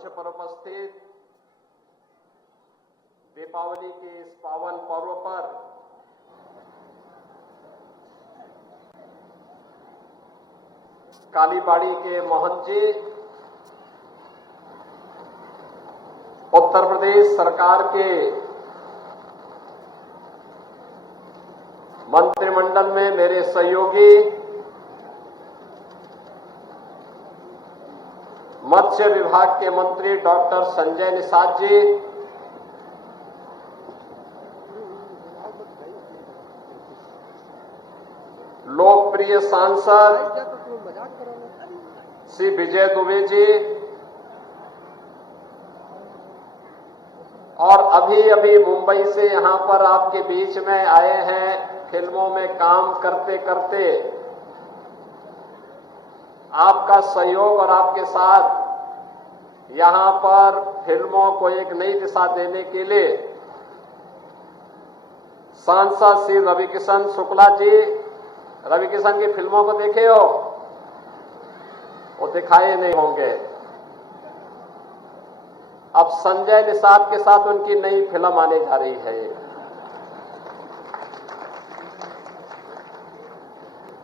मंच पर उपस्थित दीपावली के इस पावन पर्व पर कालीबाड़ी के मोहन जी, उत्तर प्रदेश सरकार के मंत्रिमंडल में मेरे सहयोगी, मत्स्य विभाग के मंत्री डॉक्टर संजय निषाद जी, लोकप्रिय सांसद श्री विजय दुबे जी और अभी अभी मुंबई से यहां पर आपके बीच में आए हैं, फिल्मों में काम करते करते आपका सहयोग और आपके साथ यहां पर फिल्मों को एक नई दिशा देने के लिए सांसद श्री रविकिशन शुक्ला जी, रविकिशन की फिल्मों को देखे हो? वो दिखाए नहीं होंगे। अब संजय निषाद के साथ उनकी नई फिल्म आने जा रही है।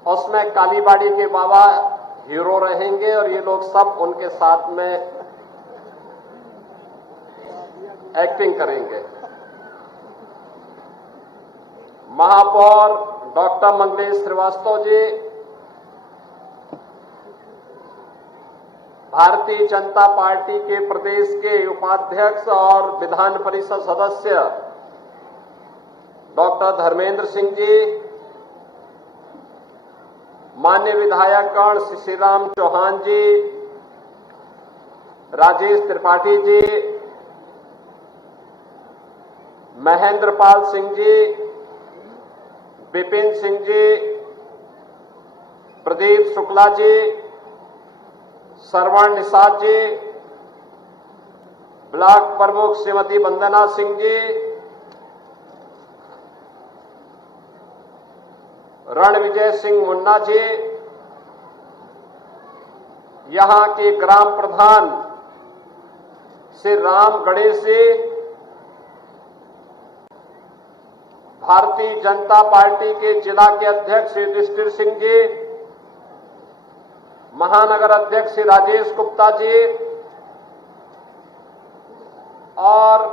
उसमें कालीबाड़ी के बाबा हीरो रहेंगे और ये लोग सब उनके साथ में एक्टिंग करेंगे। महापौर डॉक्टर मंगलेश श्रीवास्तव जी, भारतीय जनता पार्टी के प्रदेश के उपाध्यक्ष और विधान परिषद सदस्य डॉक्टर धर्मेंद्र सिंह जी, मान्य विधायकगण श्री राम चौहान जी, राजेश त्रिपाठी जी, महेंद्र पाल सिंह जी, विपिन सिंह जी, प्रदीप शुक्ला जी, श्रवण निषाद जी, ब्लॉक प्रमुख श्रीमती वंदना सिंह जी, रणविजय सिंह मुन्ना जी, यहां के ग्राम प्रधान श्री राम गणेश जी, भारतीय जनता पार्टी के जिला के अध्यक्ष श्री युधिष्ठिर सिंह जी, महानगर अध्यक्ष श्री राजेश गुप्ता जी और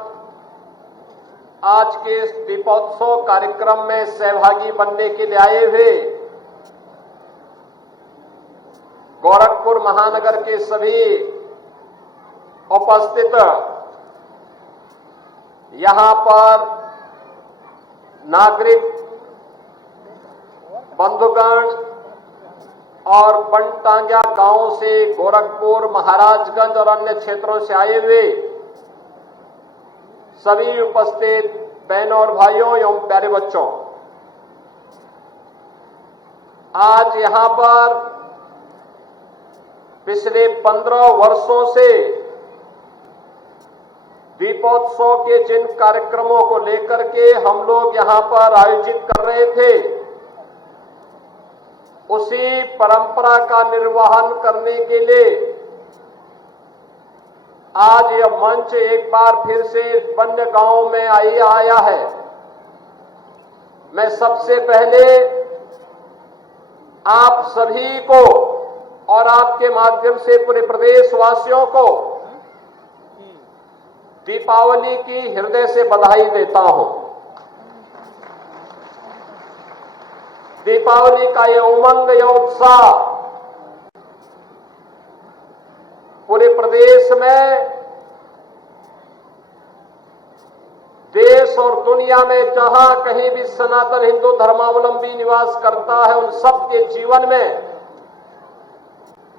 आज के इस दीपोत्सव कार्यक्रम में सहभागी बनने के लिए आए हुए गोरखपुर महानगर के सभी उपस्थित यहां पर नागरिक बंधुगण और बनटांगा गांव से, गोरखपुर, महाराजगंज और अन्य क्षेत्रों से आए हुए सभी उपस्थित बहनों और भाइयों एवं प्यारे बच्चों, आज यहां पर पिछले 15 वर्षों से दीपोत्सव के जिन कार्यक्रमों को लेकर के हम लोग यहां पर आयोजित कर रहे थे, उसी परंपरा का निर्वहन करने के लिए आज यह मंच एक बार फिर से वन्य गांव में आया है। मैं सबसे पहले आप सभी को और आपके माध्यम से पूरे प्रदेशवासियों को दीपावली की हृदय से बधाई देता हूं। दीपावली का ये उमंग, यह उत्साह पूरे प्रदेश में, देश और दुनिया में जहां कहीं भी सनातन हिंदू धर्मावलंबी निवास करता है, उन सबके जीवन में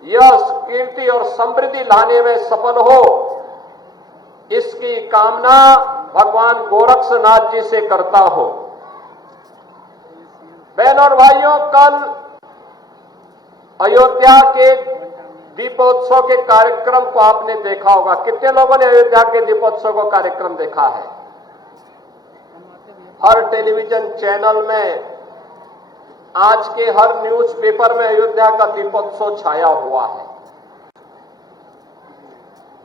यश, कीर्ति और समृद्धि लाने में सफल हो, इसकी कामना भगवान गोरक्षनाथ जी से करता हूं। बहनों और भाइयों, कल अयोध्या के दीपोत्सव के कार्यक्रम को आपने देखा होगा। कितने लोगों ने अयोध्या के दीपोत्सव का कार्यक्रम देखा है? हर टेलीविजन चैनल में, आज के हर न्यूज़पेपर में अयोध्या का दीपोत्सव छाया हुआ है।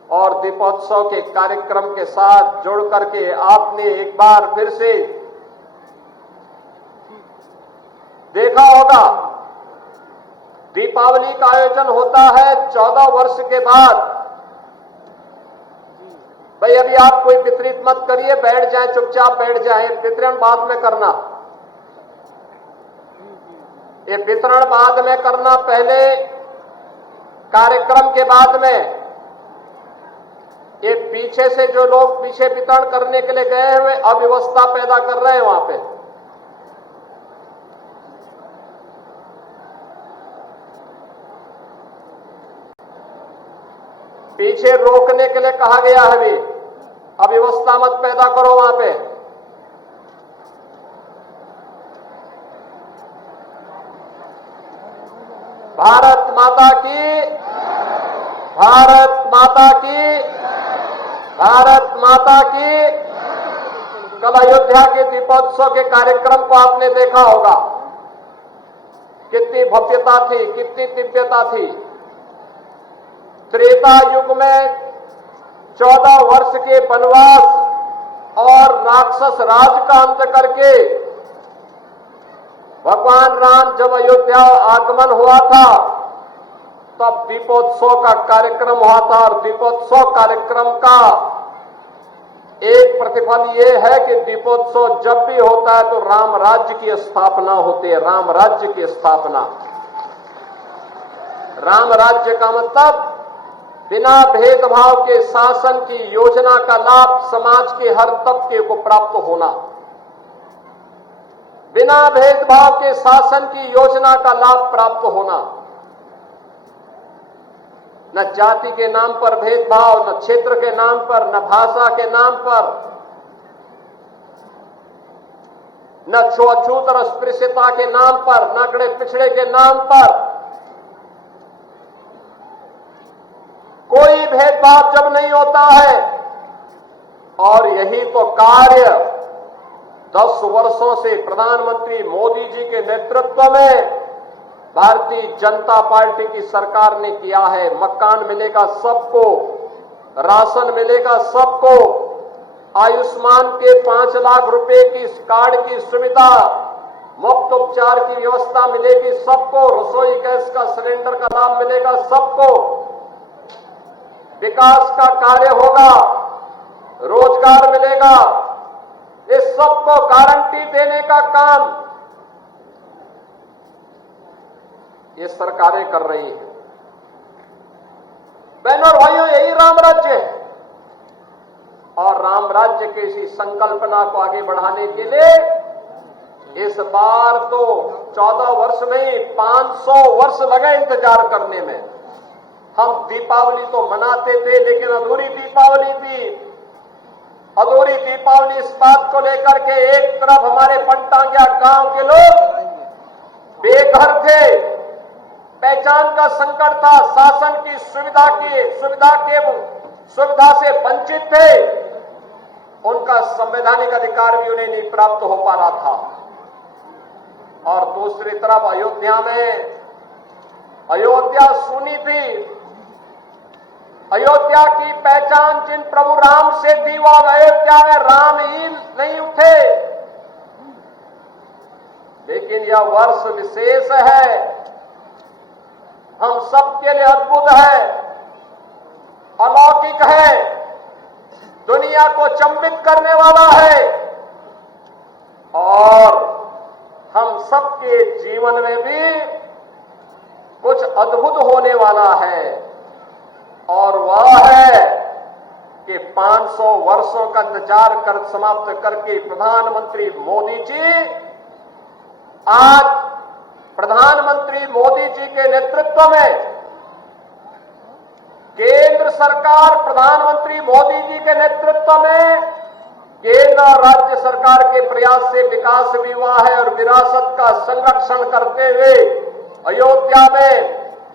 और दीपोत्सव के कार्यक्रम के साथ जुड़ करके आपने एक बार फिर से देखा होगा, दीपावली का आयोजन होता है 14 वर्ष के बाद। भाई अभी आप कोई वितरित मत करिए, बैठ जाएं, चुपचाप बैठ जाएं, वितरण बाद में करना। ये वितरण बाद में करना, पहले कार्यक्रम के बाद में। ये पीछे से जो लोग पीछे वितरण करने के लिए गए हुए अव्यवस्था पैदा कर रहे हैं वहां पे। पीछे रोकने के लिए कहा गया है, भी अव्यवस्था मत पैदा करो वहां पे। भारत माता की, भारत माता की, भारत माता की। कल अयोध्या के दीपोत्सव के कार्यक्रम को आपने देखा होगा, कितनी भव्यता थी, कितनी दिव्यता थी। त्रेता युग में 14 वर्ष के वनवास और राक्षस राज का अंत करके भगवान राम जब अयोध्या आगमन हुआ था, तब दीपोत्सव का कार्यक्रम हुआ था। और दीपोत्सव कार्यक्रम का एक प्रतिफल यह है कि दीपोत्सव जब भी होता है तो राम राज्य की स्थापना होती है। राम राज्य की स्थापना, राम राज्य का मतलब बिना भेदभाव के शासन की योजना का लाभ समाज के हर तबके को प्राप्त होना। बिना भेदभाव के शासन की योजना का लाभ प्राप्त होना। न जाति के नाम पर भेदभाव, न क्षेत्र के नाम पर, न भाषा के नाम पर, न छुआछूत और अस्पृश्यता के नाम पर, न अगड़े पिछड़े के नाम पर। कोई भेदभाव जब नहीं होता है, और यही तो कार्य 10 वर्षों से प्रधानमंत्री मोदी जी के नेतृत्व में भारतीय जनता पार्टी की सरकार ने किया है। मकान मिलेगा सबको, राशन मिलेगा सबको, आयुष्मान के 5 लाख रुपए की कार्ड की सुविधा, मुफ्त उपचार की व्यवस्था मिलेगी सबको, रसोई गैस का सिलेंडर का लाभ मिलेगा सबको, विकास का कार्य होगा, रोजगार मिलेगा। इस सबको गारंटी देने का काम ये सरकारें कर रही हैं। बहनों और भाइयों, यही राम राज्य है। और राम राज्य की इसी संकल्पना को आगे बढ़ाने के लिए इस बार तो 14 वर्ष नहीं 500 वर्ष लगे इंतजार करने में। हम दीपावली तो मनाते थे, लेकिन अधूरी दीपावली थी। अधूरी दीपावली इस बात को लेकर के एक तरफ हमारे पंटांगिया गांव के लोग बेघर थे, पहचान का संकट था, शासन की सुविधा से वंचित थे, उनका संवैधानिक अधिकार भी उन्हें नहीं प्राप्त हो पा रहा था। और दूसरी तरफ अयोध्या सुनी थी। अयोध्या की पहचान जिन प्रभु राम से थी, वो अयोध्या में राम ही नहीं उठे। लेकिन यह वर्ष विशेष है, हम सबके लिए अद्भुत है, अलौकिक है, दुनिया को चंबित करने वाला है। और हम सबके जीवन में भी कुछ अद्भुत होने वाला है, और वह है कि 500 वर्षों का इंतजार कर समाप्त करके प्रधानमंत्री मोदी जी आज प्रधानमंत्री मोदी जी के नेतृत्व में केंद्र सरकार, प्रधानमंत्री मोदी जी के नेतृत्व में केंद्र और राज्य सरकार के प्रयास से विकास भी हुआ है और विरासत का संरक्षण करते हुए अयोध्या में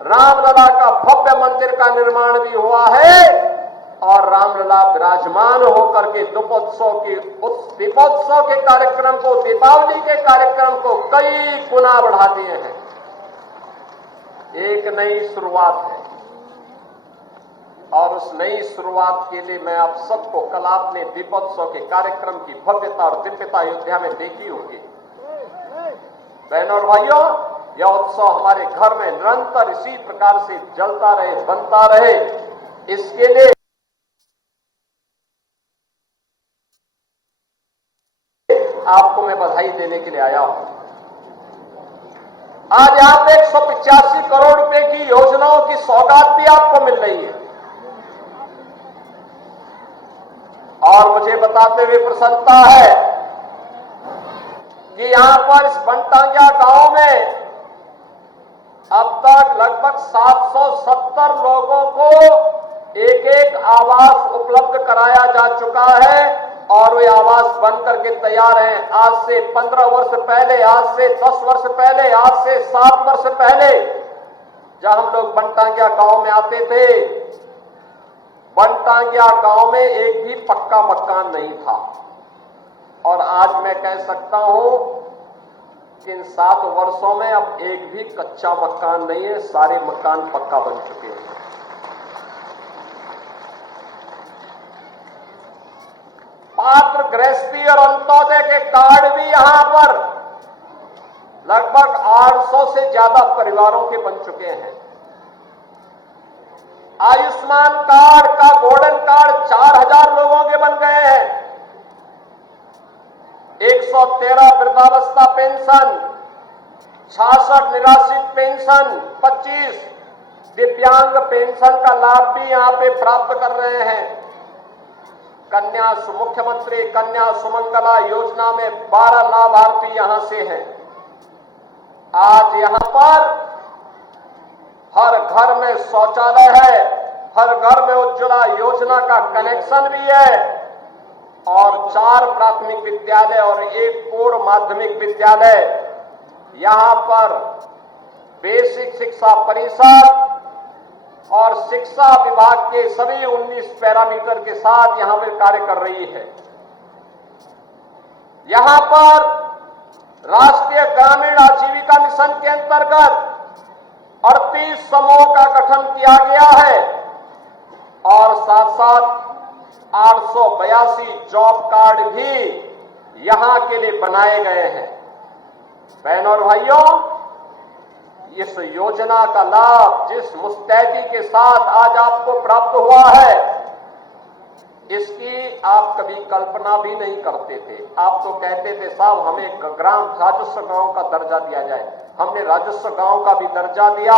रामलला का भव्य मंदिर का निर्माण भी हुआ है। और रामलला विराजमान होकर के दीपोत्सव के कार्यक्रम को, दीपावली के कार्यक्रम को कई गुना बढ़ा दिए हैं। एक नई शुरुआत है और उस नई शुरुआत के लिए मैं आप सबको, कल आपने दीपोत्सव के कार्यक्रम की भव्यता और दिव्यता अयोध्या में देखी होगी। बहनों और भाइयों, यह उत्सव हमारे घर में निरंतर इसी प्रकार से जलता रहे, बनता रहे, इसके लिए आपको मैं बधाई देने के लिए आया हूं। आज यहां पे 185 करोड़ रुपए की योजनाओं की सौगात भी आपको मिल रही है और मुझे बताते हुए प्रसन्नता है कि यहां पर इस बनटांगिया गांव में अब तक लगभग 770 लोगों को एक एक आवास उपलब्ध कराया जा चुका है और वे आवास बन करके तैयार हैं। आज से 15 वर्ष पहले, आज से 10 वर्ष पहले, आज से 7 वर्ष पहले जब हम लोग बनटांगिया गांव में आते थे, बनटांगिया गांव में एक भी पक्का मकान नहीं था और आज मैं कह सकता हूं कि इन 7 वर्षों में अब एक भी कच्चा मकान नहीं है, सारे मकान पक्का बन चुके हैं। पात्र, गृहस्थी और अंत्योदय के कार्ड भी यहां पर लगभग 800 से ज्यादा परिवारों के बन चुके हैं। आयुष्मान कार्ड का गोल्डन कार्ड 4000 लोगों के बन गए हैं। 113 वृद्धावस्था पेंशन, 66 निराश्रित पेंशन, 25 दिव्यांग पेंशन का लाभ भी यहां पे प्राप्त कर रहे हैं। मुख्यमंत्री कन्या सुमंगला योजना में 12 लाभार्थी यहां से हैं। आज यहां पर हर घर में शौचालय है, हर घर में उज्ज्वला योजना का कनेक्शन भी है और 4 प्राथमिक विद्यालय और 1 पूर्व माध्यमिक विद्यालय, यहां पर बेसिक शिक्षा परिषद और शिक्षा विभाग के सभी 19 पैरामीटर के साथ यहां पर कार्य कर रही है। यहां पर राष्ट्रीय ग्रामीण आजीविका मिशन के अंतर्गत 38 समूहों का गठन किया गया है और साथ साथ 882 जॉब कार्ड भी यहां के लिए बनाए गए हैं। बहनों और भाइयों, इस योजना का लाभ जिस मुस्तैदी के साथ आज आपको प्राप्त हुआ है, इसकी आप कभी कल्पना भी नहीं करते थे। आप तो कहते थे साहब हमें ग्राम राजस्व गांव का दर्जा दिया जाए। हमने राजस्व गांव का भी दर्जा दिया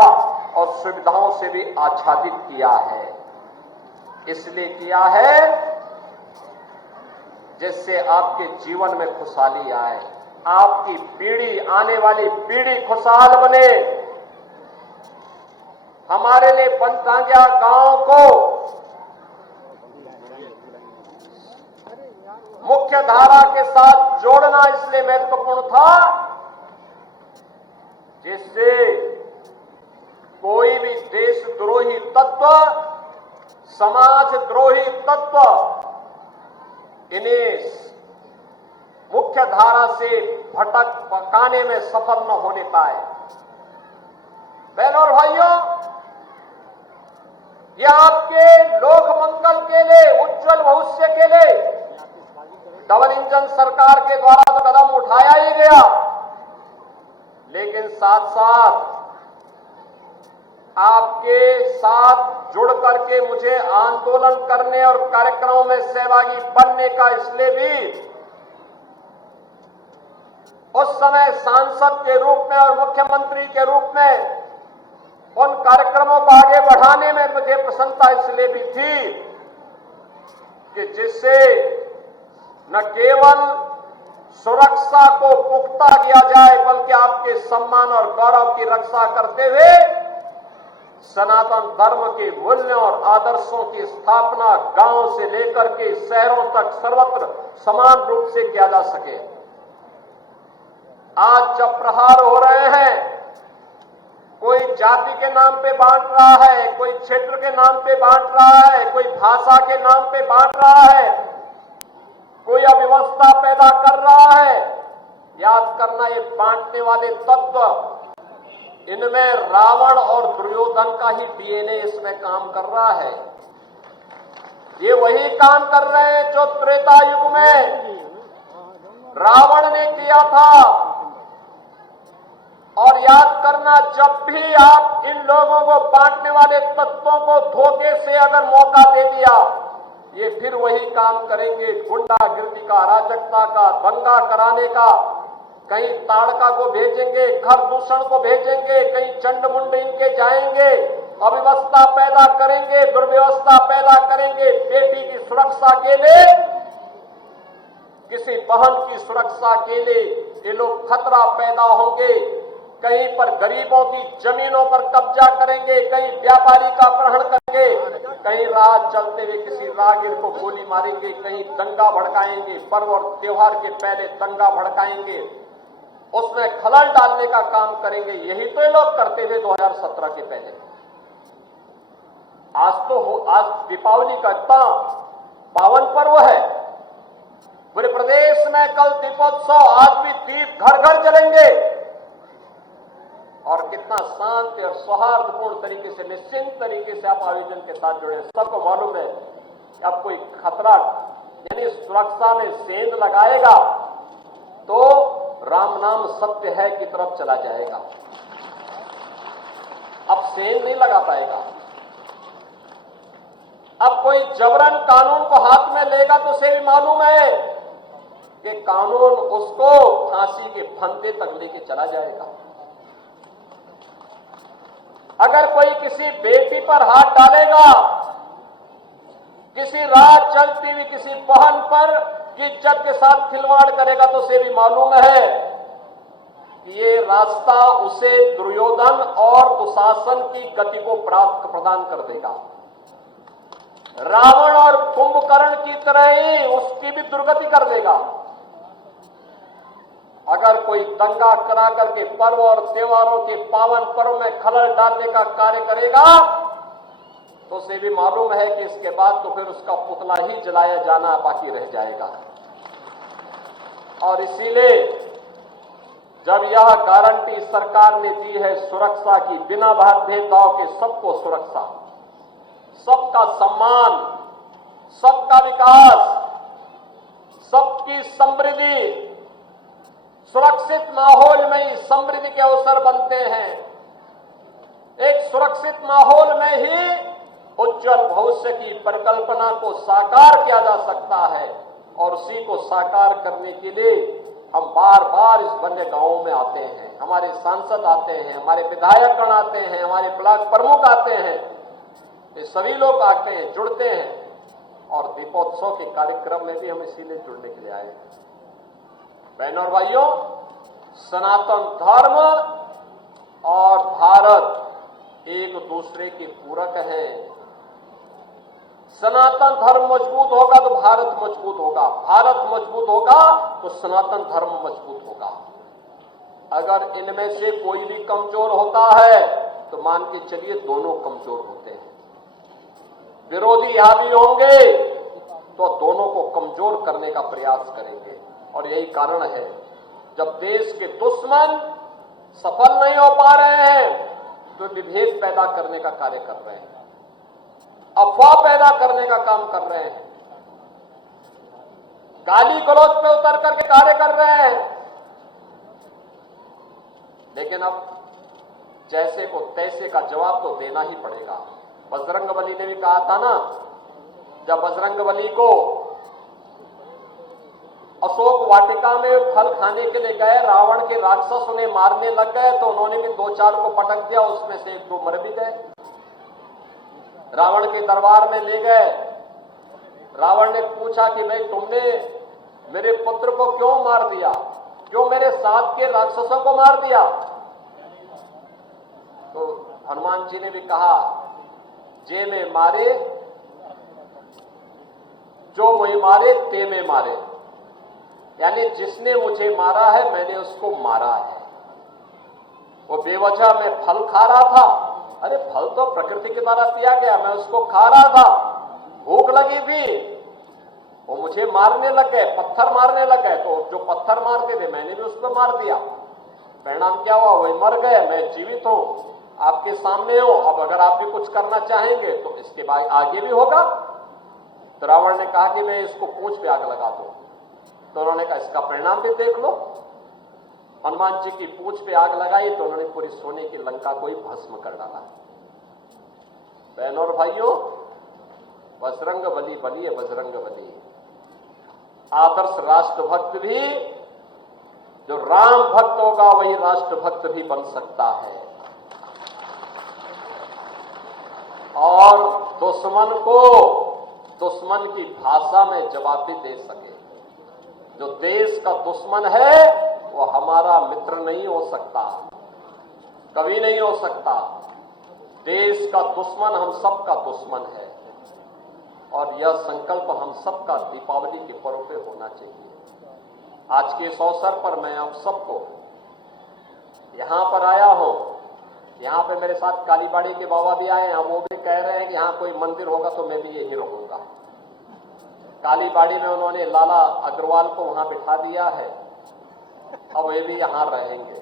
और सुविधाओं से भी आच्छादित किया है। इसलिए किया है जिससे आपके जीवन में खुशहाली आए, आपकी पीढ़ी, आने वाली पीढ़ी खुशहाल बने। हमारे लिए बनटांगिया गांव को मुख्य धारा के साथ जोड़ना इसलिए महत्वपूर्ण था जिससे कोई भी देशद्रोही तत्व, समाजद्रोही तत्व इन्हें मुख्य धारा से भटक पकाने में सफल न होने पाए। बहनों और भाइयों, यह आपके लोक मंगल के लिए, उज्जवल भविष्य के लिए डबल इंजन सरकार के द्वारा तो कदम उठाया ही गया, लेकिन साथ साथ आपके साथ जुड़ करके मुझे आंदोलन करने और कार्यक्रमों में सहभागी बनने का इसलिए भी उस समय सांसद के रूप में और मुख्यमंत्री के रूप में उन कार्यक्रमों को आगे बढ़ाने में मुझे प्रसन्नता इसलिए भी थी कि जिससे न केवल सुरक्षा को पुख्ता किया जाए बल्कि आपके सम्मान और गौरव की रक्षा करते हुए सनातन धर्म के मूल्यों और आदर्शों की स्थापना गांव से लेकर के शहरों तक सर्वत्र समान रूप से किया जा सके। आज जब प्रहार हो रहे हैं, कोई जाति के नाम पे बांट रहा है, कोई क्षेत्र के नाम पे बांट रहा है, कोई भाषा के नाम पे बांट रहा है, कोई अव्यवस्था पैदा कर रहा है, याद करना ये बांटने वाले तत्व, इनमें रावण और दुर्योधन का ही डीएनए इसमें काम कर रहा है। ये वही काम कर रहे हैं जो त्रेता युग में रावण ने किया था। और याद करना, जब भी आप इन लोगों को बांटने वाले तत्वों को धोखे से अगर मौका दे दिया, ये फिर वही काम करेंगे, गुंडागिर्दी का, अराजकता का, दंगा कराने का। कहीं ताड़का को भेजेंगे, घर दूषण को भेजेंगे, कहीं चंडमुंड इनके जाएंगे, अव्यवस्था पैदा करेंगे, दुर्व्यवस्था पैदा करेंगे। बेटी की सुरक्षा के लिए, किसी बहन की सुरक्षा के लिए ये लोग खतरा पैदा होंगे। कहीं पर गरीबों की जमीनों पर कब्जा करेंगे, कहीं व्यापारी का अपहरण करेंगे, कहीं राह चलते हुए किसी राहगीर को गोली मारेंगे, कहीं दंगा भड़काएंगे, पर्व और त्योहार के पहले दंगा भड़काएंगे, उसमें खलल डालने का काम करेंगे। यही तो ये लोग करते थे 2017 के पहले। आज दीपावली का इतना पावन पर्व है, पूरे प्रदेश में कल दीपोत्सव, आज भी दीप घर घर जलेंगे और कितना शांति और सौहार्दपूर्ण तरीके से, निश्चिंत तरीके से आप आयोजन के साथ जुड़े। सबको मालूम है कि अब कोई खतरा यानी सुरक्षा में सेंध लगाएगा तो राम नाम सत्य है की तरफ चला जाएगा। अब सेंध नहीं लगा पाएगा। अब कोई जबरन कानून को हाथ में लेगा तो उसे भी मालूम है कि कानून उसको फांसी के फंदे तक लेके चला जाएगा। अगर कोई किसी बेटी पर हाथ डालेगा, किसी राह चलती हुई किसी बहन पर इज्जत के साथ खिलवाड़ करेगा तो उसे भी मालूम है कि ये रास्ता उसे दुर्योधन और दुशासन की गति को प्रदान कर देगा। रावण और कुंभकर्ण की तरह ही उसकी भी दुर्गति कर देगा। अगर कोई दंगा करा करके पर्व और त्योहारों के पावन पर्व में खलल डालने का कार्य करेगा तो उसे भी मालूम है कि इसके बाद तो फिर उसका पुतला ही जलाया जाना बाकी रह जाएगा। और इसीलिए जब यह गारंटी सरकार ने दी है सुरक्षा की, बिना भेदभाव के सबको सुरक्षा, सबका सम्मान, सबका विकास, सबकी समृद्धि, सुरक्षित माहौल में ही समृद्धि के अवसर बनते हैं। एक सुरक्षित माहौल में ही उज्जवल भविष्य की परिकल्पना को साकार किया जा सकता है। और उसी को साकार करने के लिए हम बार बार इस बन्य गांवों में आते हैं, हमारे सांसद आते हैं, हमारे विधायकगण आते हैं, हमारे ब्लॉक प्रमुख आते हैं, ये सभी लोग आते हैं, जुड़ते हैं। और दीपोत्सव के कार्यक्रम में भी हम इसीलिए जुड़ने के लिए आए। बहनों और भाइयों, सनातन धर्म और भारत एक दूसरे के पूरक हैं। सनातन धर्म मजबूत होगा तो भारत मजबूत होगा, भारत मजबूत होगा तो सनातन धर्म मजबूत होगा। अगर इनमें से कोई भी कमजोर होता है तो मान के चलिए दोनों कमजोर होते हैं। विरोधी यहां भी होंगे तो दोनों को कमजोर करने का प्रयास करेंगे। और यही कारण है जब देश के दुश्मन सफल नहीं हो पा रहे हैं तो विभेद पैदा करने का कार्य कर रहे हैं, अफवाह पैदा करने का काम कर रहे हैं, गाली गलौज पे उतर करके कार्य कर रहे हैं। लेकिन अब जैसे को तैसे का जवाब तो देना ही पड़ेगा। बजरंगबली ने भी कहा था ना, जब बजरंगबली को अशोक वाटिका में फल खाने के लिए गए, रावण के राक्षस उन्हें मारने लग गए तो उन्होंने भी 2-4 को पटक दिया, उसमें से 1-2 मर भी गए। रावण के दरबार में ले गए, रावण ने पूछा कि भाई तुमने मेरे पुत्र को क्यों मार दिया, क्यों मेरे साथ के राक्षसों को मार दिया? तो हनुमान जी ने भी कहा, जे में मारे जो मुझे मारे ते में मारे, यानी जिसने मुझे मारा है मैंने उसको मारा है। वो बेवजह मैं फल खा रहा था, अरे फल तो प्रकृति के द्वारा दिया गया, मैं उसको खा रहा था, भूख लगी थी, वो मुझे मारने लग गए, पत्थर मारने लग गए, तो जो पत्थर मारते थे मैंने भी उसको मार दिया। परिणाम क्या हुआ? वही मर गए, मैं जीवित हूं, आपके सामने हूं। अब अगर आप भी कुछ करना चाहेंगे तो इसके बाद आगे भी होगा। तो रावण ने कहा कि मैं इसको पूंछ पे आग लगा दूं। तो उन्होंने कहा इसका परिणाम भी देख लो। हनुमान जी की पूंछ पे आग लगाई तो उन्होंने पूरी सोने की लंका को ही भस्म कर डाला। बहनों और भाइयों, बजरंग बली बलिए बजरंग बली। आदर्श राष्ट्रभक्त भी, जो राम भक्त होगा वही राष्ट्रभक्त भी बन सकता है और दुश्मन को दुश्मन की भाषा में जवाब भी दे सके। जो देश का दुश्मन है वो हमारा मित्र नहीं हो सकता, कभी नहीं हो सकता। देश का दुश्मन हम सबका दुश्मन है और यह संकल्प हम सबका दीपावली के पर्व पे होना चाहिए। आज के इस अवसर पर मैं आप सबको यहां पर आया हूं। यहां पे मेरे साथ कालीबाड़ी के बाबा भी आए हैं, वो भी कह रहे हैं कि यहां कोई मंदिर होगा तो मैं भी यही रहूंगा। कालीबाड़ी में उन्होंने लाला अग्रवाल को वहां बिठा दिया है, अब वे भी यहां रहेंगे।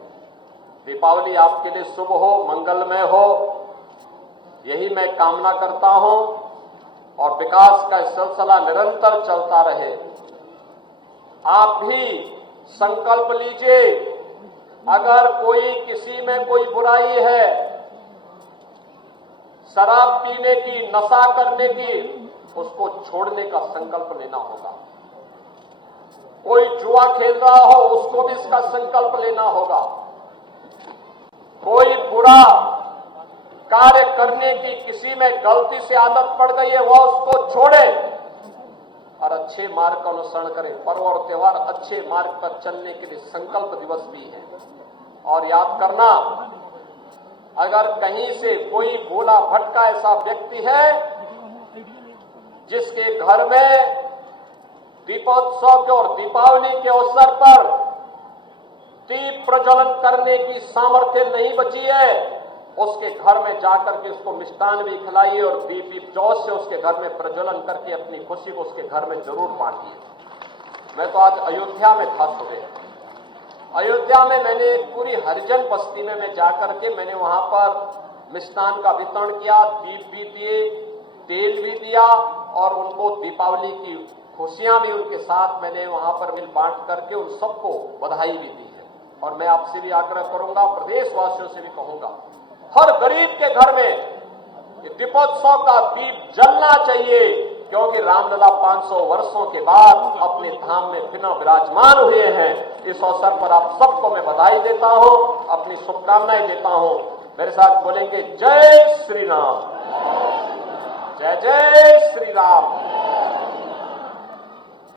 दीपावली आपके लिए शुभ हो, मंगलमय हो, यही मैं कामना करता हूं और विकास का सिलसिला निरंतर चलता रहे। आप भी संकल्प लीजिए, अगर कोई किसी में कोई बुराई है, शराब पीने की, नशा करने की, उसको छोड़ने का संकल्प लेना होगा। कोई जुआ खेल रहा हो उसको भी इसका संकल्प लेना होगा। कोई बुरा कार्य करने की किसी में गलती से आदत पड़ गई है वह उसको छोड़े और अच्छे मार्ग का अनुसरण करें। पर्व और त्योहार अच्छे मार्ग पर चलने के लिए संकल्प दिवस भी है। और याद करना, अगर कहीं से कोई भोला भटका ऐसा व्यक्ति है जिसके घर में दीपोत्सव के और दीपावली के अवसर पर दीप प्रज्वलन करने की सामर्थ्य नहीं बची है, उसके घर में जाकर के उसको मिष्ठान भी खिलाइए और दीप जोश से उसके घर में प्रज्वलन करके अपनी खुशी को उसके घर में जरूर बांटिए। मैं तो आज अयोध्या में था सुबह। अयोध्या में मैंने पूरी हरिजन बस्ती में मैं जाकर के मैंने वहां पर मिष्ठान का वितरण किया, दीप भी दिए, तेल भी दिया और उनको दीपावली की खुशियां भी उनके साथ मैंने वहां पर मिल बांट करके उन सबको बधाई भी दी है। और मैं आपसे भी आग्रह करूंगा, प्रदेशवासियों से भी कहूंगा, हर गरीब के घर में दीपोत्सव का दीप जलना चाहिए, क्योंकि रामलला 500 वर्षों के बाद अपने धाम में पुनः विराजमान हुए हैं। इस अवसर पर आप सबको मैं बधाई देता हूं, अपनी शुभकामनाएं देता हूं। मेरे साथ बोलेंगे जय श्री राम, जय जय श्री राम।